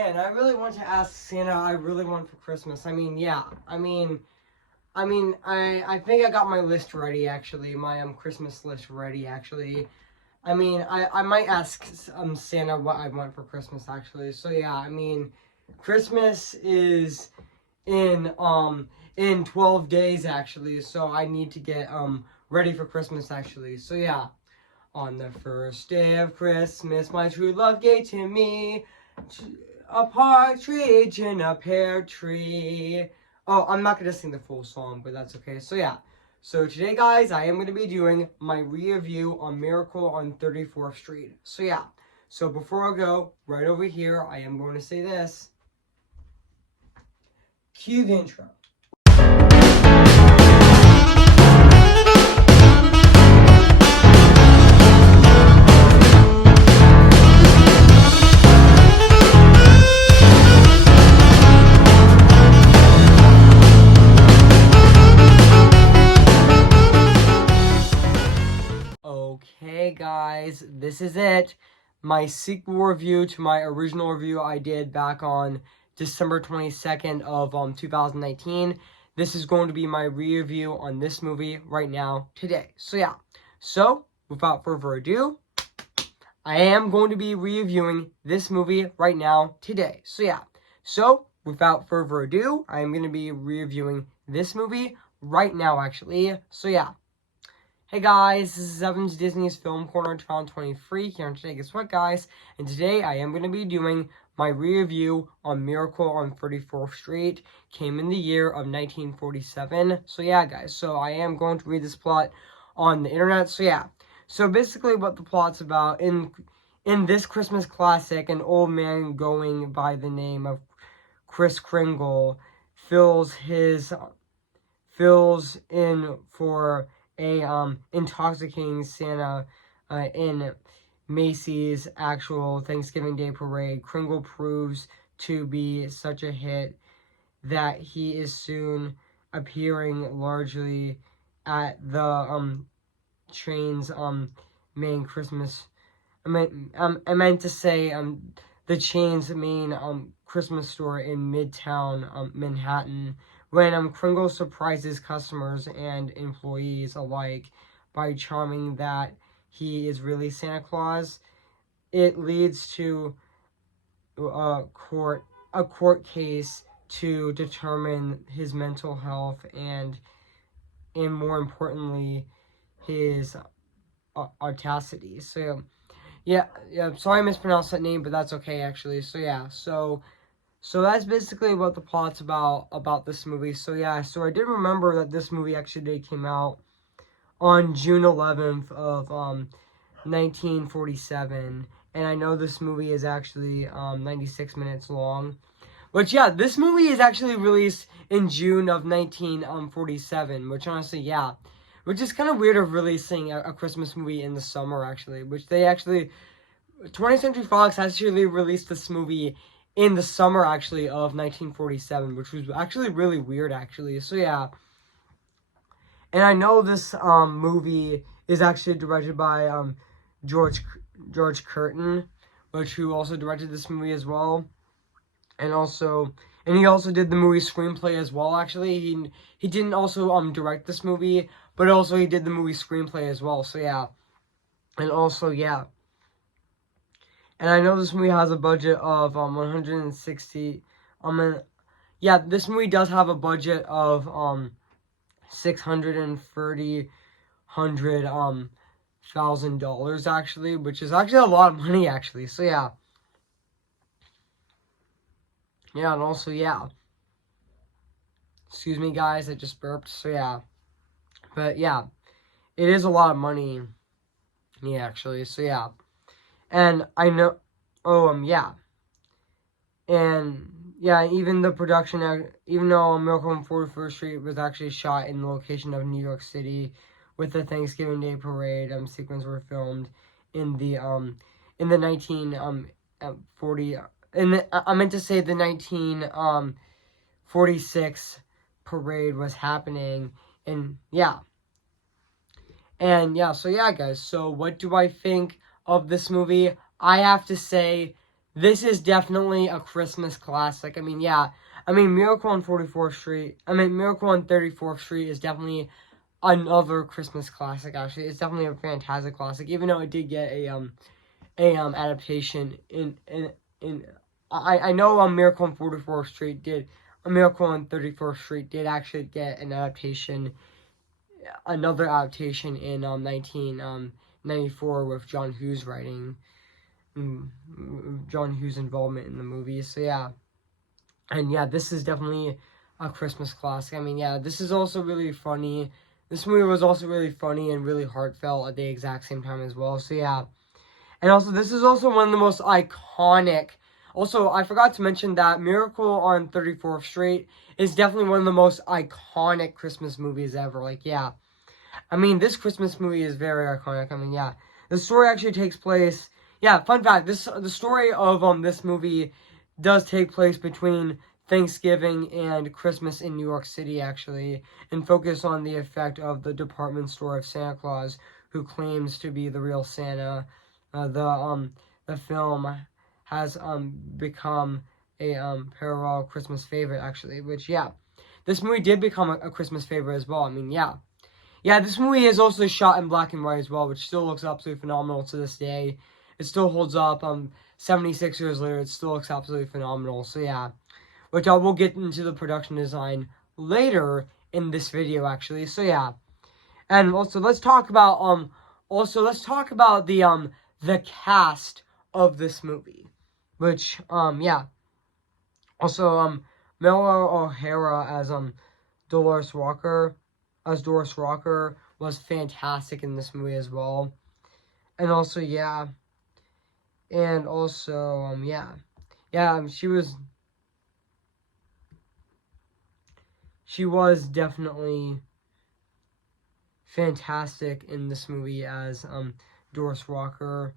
And I really want to ask Santa. I really want for Christmas. I think I got my list ready. Actually, my Christmas list ready. Actually, I might ask Santa what I want for Christmas. Actually, so yeah. Christmas is in 12 days actually. So I need to get ready for Christmas actually. So yeah. On the first day of Christmas, my true love gave to me a partridge in a pear tree. Oh, I'm not gonna sing the full song, but that's okay. So yeah. So today, guys, I am going to be doing my review on Miracle on 34th Street. So yeah. So before I go, right over here, I am going to say this. Cue the intro. Okay, guys, this is it. My sequel review to my original review I did back on December 22nd of 2019. This is going to be my review on this movie right now, today. So yeah, so without further ado, I am going to be reviewing this movie right now, today. So yeah, so without further ado, I am going to be reviewing this movie right now, actually. So yeah. Hey guys, this is Evan's Disney's Film Corner 2023 here, and today, guess what, guys? And today I am going to be doing my review on Miracle on 34th Street. Came in the year of 1947. So yeah, guys, so I am going to read this plot on the internet. So yeah, so basically what the plot's about, in this Christmas classic, an old man going by the name of Kris Kringle fills in for a intoxicating Santa in Macy's actual Thanksgiving Day parade. Kringle proves to be such a hit that he is soon appearing largely at the train's main Christmas. I meant to say the chain's main Christmas store in Midtown Manhattan, when Kringle surprises customers and employees alike by charming that he is really Santa Claus. It leads to a court case to determine his mental health and more importantly his audacity. So yeah, sorry I mispronounced that name, but that's okay actually. So yeah, so that's basically what the plot's about this movie. So yeah, so I did remember that this movie actually came out on June 11th of 1947, and I know this movie is actually 96 minutes long. But yeah, this movie is actually released in June of 1947, which honestly, yeah, which is kind of weird of releasing a Christmas movie in the summer actually, which they actually 20th Century Fox actually released this movie in the summer actually of 1947, which was actually really weird actually. So yeah, and I know this movie is actually directed by George Curtin, who also directed this movie as well, and he also did the movie screenplay as well. Actually, he didn't also direct this movie, but also he did the movie screenplay as well. So yeah, and also yeah. And I know this movie has a budget of 160. Yeah, this movie does have a budget of $630,000 actually, which is actually a lot of money actually. So yeah, and also yeah. Excuse me, guys, I just burped. So yeah, but yeah, it is a lot of money. Yeah, actually. So yeah, and I know. Yeah. And yeah, even the production, even though Miracle on 44th Street was actually shot in the location of New York City, with the Thanksgiving Day parade sequence were filmed in the 1940. I meant to say the 1946 parade was happening, and yeah. And yeah, so yeah, guys. So what do I think of this movie? I have to say, this is definitely a Christmas classic. I mean, yeah. I mean, Miracle on 44th Street. I mean, Miracle on 34th Street is definitely another Christmas classic. Actually, it's definitely a fantastic classic. Even though it did get a adaptation in I know Miracle on 44th Street did. A Miracle on 34th Street did actually get an adaptation, another adaptation in 1994 with John Hughes writing. John Hughes' involvement in the movie. So yeah, and yeah, this is definitely a Christmas classic. I mean, yeah, this is also really funny. This movie was also really funny and really heartfelt at the exact same time as well. So yeah, and also this is also one of the most iconic. Also, I forgot to mention that Miracle on 34th Street is definitely one of the most iconic Christmas movies ever. Like, yeah. I mean, this Christmas movie is very iconic. I mean, yeah. The story actually takes place. Yeah, fun fact. The story of this movie does take place between Thanksgiving and Christmas in New York City, actually, and focus on the effect of the department store of Santa Claus, who claims to be the real Santa. The film has become a parallel Christmas favorite, actually, which, yeah, this movie did become a Christmas favorite as well. I mean, yeah. Yeah, this movie is also shot in black and white as well, which still looks absolutely phenomenal to this day. It still holds up. 76 years later, it still looks absolutely phenomenal. So yeah, which I will get into the production design later in this video, actually. So yeah, and also let's talk about the cast of this movie, which yeah, also Mela O'Hara as Dolores Walker was fantastic in this movie as well. And also, yeah. And also, yeah. Yeah, she was definitely fantastic in this movie as, Doris Walker.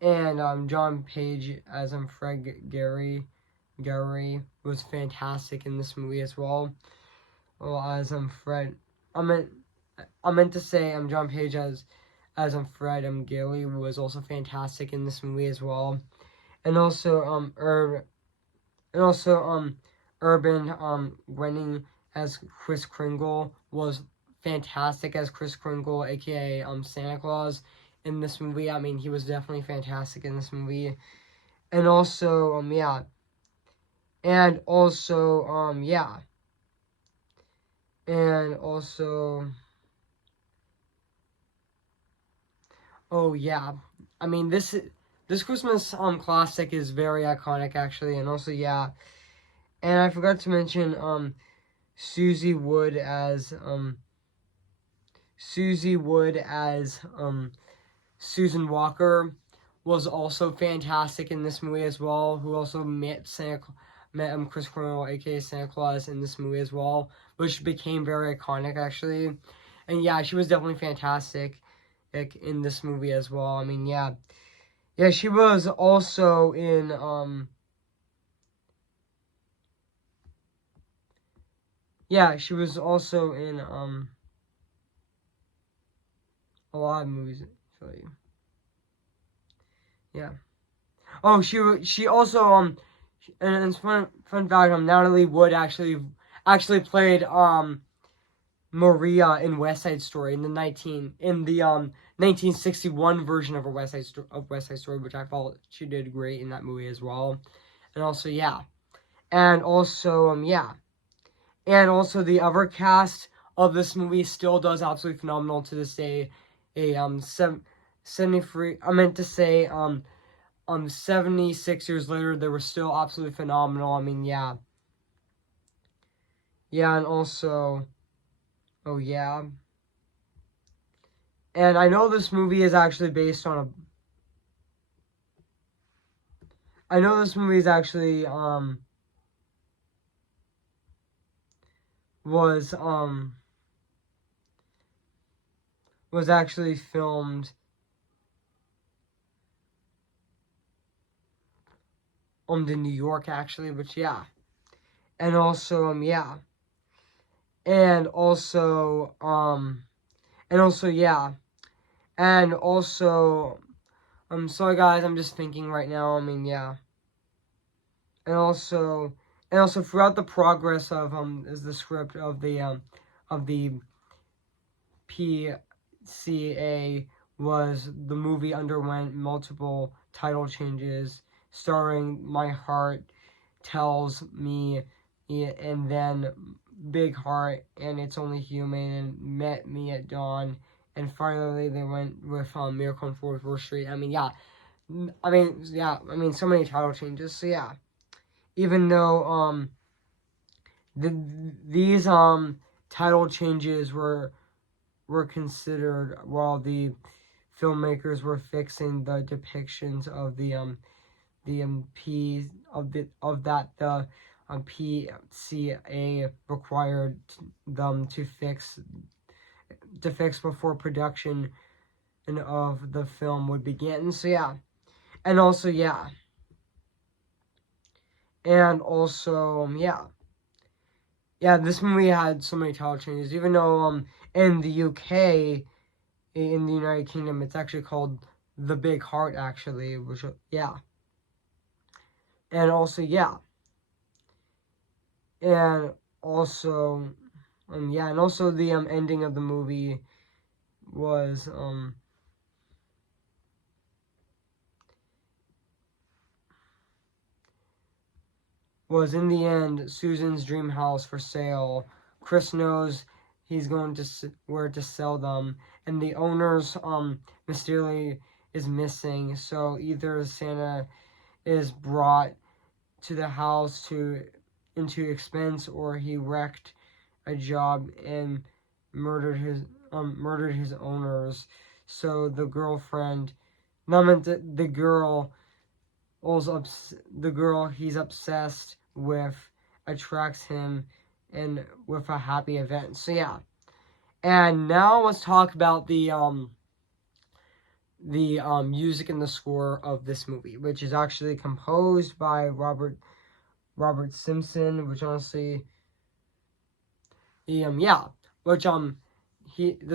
And, John Page as, Fred Gary was fantastic in this movie as well. Well, as, Fred, I meant to say John Page as Fred Gilly was also fantastic in this movie as well, and also Urban Gwenning as Kris Kringle was fantastic as Kris Kringle, aka Santa Claus, in this movie. I mean, he was definitely fantastic in this movie, and also yeah, and also yeah, and also. Oh yeah, I mean this Christmas classic is very iconic actually, and also yeah, and I forgot to mention Susie Wood as Susan Walker was also fantastic in this movie as well. Who also met Kris Kringle, aka Santa Claus, in this movie as well, which became very iconic actually, and yeah, she was definitely fantastic in this movie as well. I mean, yeah. Yeah, she was also in yeah, she was also in a lot of movies actually. Yeah. Oh, she also and it's fun fact, Natalie Wood actually played Maria in West Side Story in the 1961 version of a West Side Story, which I thought she did great in that movie as well. And also yeah. And also yeah. And also the other cast of this movie still does absolutely phenomenal to this day. 73 I meant to say 76 years later they were still absolutely phenomenal. I mean, yeah. Yeah, and also oh yeah. And I know this movie is actually based on I know this movie is actually was actually filmed in New York actually, which yeah. And also yeah. And also yeah. And also sorry guys, I'm just thinking right now. I mean, yeah. and also throughout the progress of is the script of the PCA was the movie underwent multiple title changes, starring My Heart Tells Me, and then Big Heart, and It's Only Human, and Met Me at Dawn, and finally they went with Miracle on 44th Street. I mean, so many title changes. So yeah, even though these title changes were considered while the filmmakers were fixing the depictions of the PCA required them to fix before production of the film would begin. So yeah, and also yeah, this movie had so many title changes. Even though in the UK, in the United Kingdom, it's actually called The Big Heart, actually, which yeah. And also, yeah. And also, and also the ending of the movie was in the end Susan's dream house for sale. Chris knows he's going to where to sell them, and the owner's mysteriously is missing. So either Santa is brought to the house into expense, or he wrecked a job and murdered his owners. So the girlfriend, the girl he's obsessed with attracts him and with a happy event. So yeah. And now let's talk about the music and the score of this movie, which is actually composed by Robert Simpson, which honestly the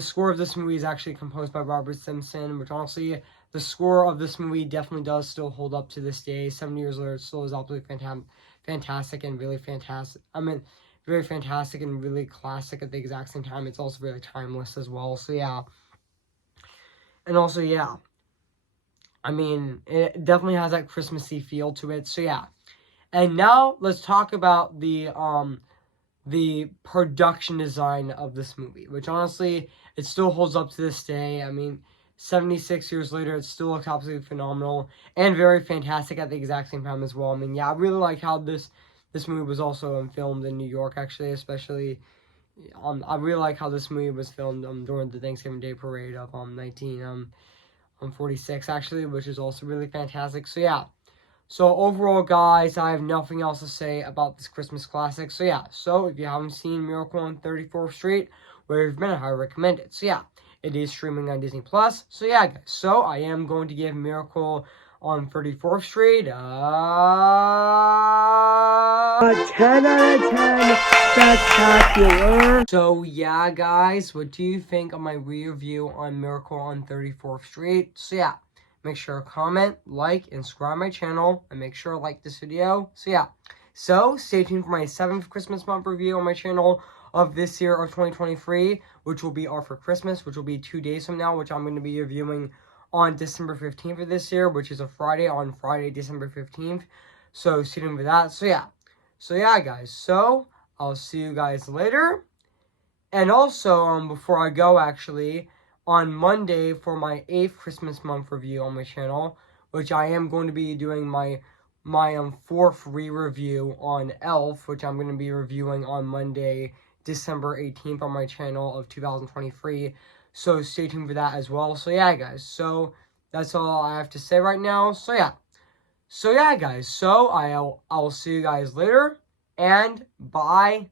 score of this movie is actually composed by Robert Simpson, which honestly, the score of this movie definitely does still hold up to this day. 7 years later, it still is absolutely fantastic and really fantastic. I mean, very fantastic and really classic at the exact same time. It's also very timeless as well. So yeah. And also, yeah. I mean, it definitely has that Christmassy feel to it. So yeah. And now let's talk about the production design of this movie, which honestly, it still holds up to this day. I mean, 76 years later, it still looks absolutely phenomenal and very fantastic at the exact same time as well. I mean, yeah, I really like how this movie was also filmed in New York, actually, especially. I really like how this movie was filmed during the Thanksgiving Day Parade of 1946, actually, which is also really fantastic. So yeah. So overall, guys, I have nothing else to say about this Christmas classic. So yeah, so if you haven't seen Miracle on 34th Street, where you've been, I highly recommend it. So yeah, it is streaming on Disney Plus. So yeah, guys, so I am going to give Miracle on 34th Street 10 out of 10 spectacular. So yeah, guys, what do you think of my review on Miracle on 34th Street? So yeah. Make sure to comment, like, and subscribe my channel, and make sure to like this video. So yeah, so stay tuned for my 7th Christmas month review on my channel of this year of 2023, which will be all for Christmas, which will be 2 days from now, which I'm going to be reviewing on December 15th of this year, which is a Friday, on Friday, December 15th. So stay tuned for that. So yeah, guys, so I'll see you guys later. And also, before I go, actually, on Monday for my 8th Christmas month review on my channel, which I am going to be doing my 4th re-review on Elf, which I'm going to be reviewing on Monday, December 18th on my channel of 2023. So stay tuned for that as well. So yeah, guys. So that's all I have to say right now. So yeah. So yeah, guys. So I'll see you guys later, and bye.